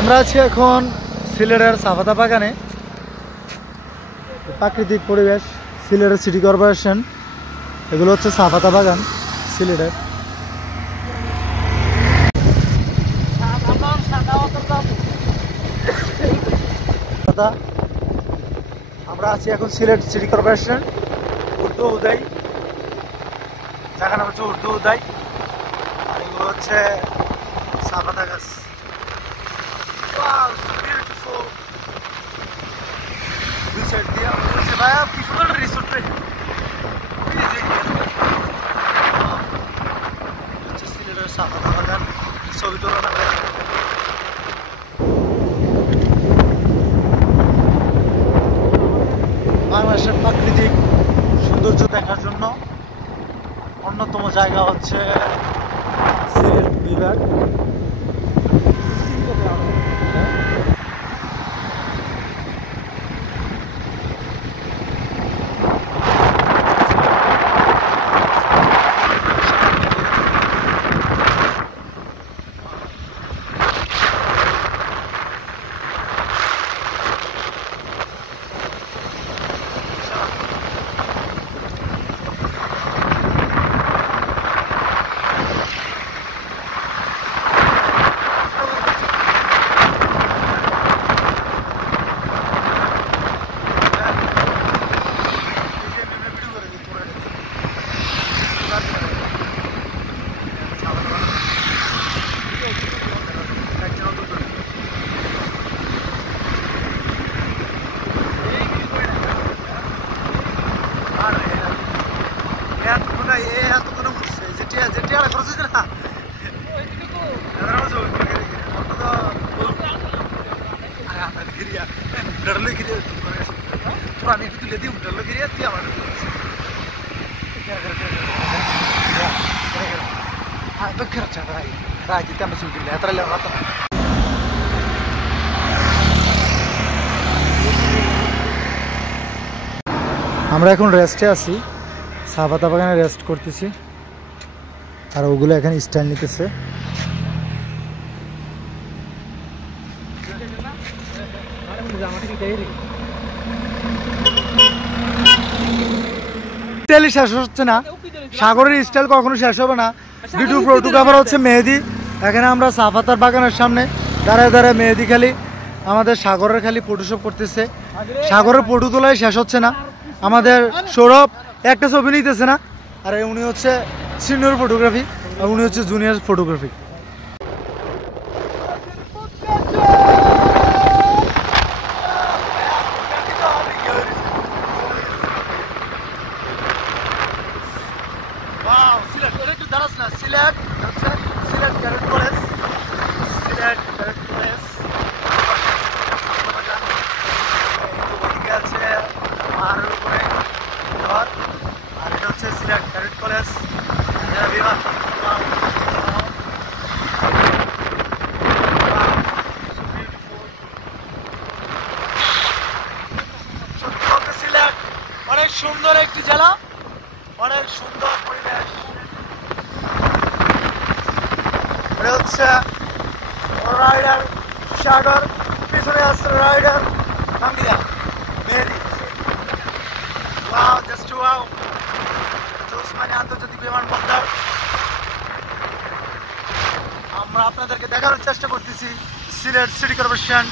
আমরা আছি এখন সিলেটের সাফাতা বাগানে। প্রাকৃতিক পরিবেশ, সিলেটের সিটি কর্পোরেশন, এগুলো হচ্ছে সাফাতা বাগান সিলেটের। আমরা আছি এখন সিলেট সিটি কর্পোরেশন উর্দু উদয়, জায়গা নাম হচ্ছে উর্দু উদয়, আর এগুলো হচ্ছে সাফাতা গাছ। সাফাতা বাগান ছবি তোলা হবে। বাংলাদেশের প্রাকৃতিক সৌন্দর্য দেখার জন্য অন্যতম জায়গা হচ্ছে সিলেট বিভাগ। আমরা এখন রেস্টে আছি, সাফাতা বাগানে রেস্ট করতেছি, আর ওগুলো এখানে স্ট্যান্ড নিতেছে। শেষ হচ্ছে না, সাগরের স্টাইল কখনো শেষ হবে না। ভিডিও ফটোগ্রাফার হচ্ছে মেহেদি। এখানে আমরা সাফাতার বাগানের সামনে দাঁড়ায় দাঁড়ায় মেহেদি খালি আমাদের সাগরের খালি ফটোশুট করতেছে। সাগরের ফটো তোলাই শেষ হচ্ছে না। আমাদের সৌরভ একটা ছবি নিতেছে না, আর উনি হচ্ছে সিনিয়র ফটোগ্রাফি, আর উনি হচ্ছে junior photography. Sylhet Sylhet cadet college, Sylhet cadet college ওদিকে আছে পাহাড়ের উপরে ঘর, আর এটা হচ্ছে সিলেট ক্যাডেট কলেজ বিভাগ। সিলেট অনেক সুন্দর একটি জেলা, অনেক সুন্দর পরিবেশ। এটা হচ্ছে রাইডার সাগর, পিছনে আসছে rider Kangia Mehedi. Wow, just wow. Osmani আন্তর্জাতিক বিমানবন্দর। আমরা আপনাদেরকে দেখানোর চেষ্টা করতেছি সিলেট সিটি কর্পোরেশন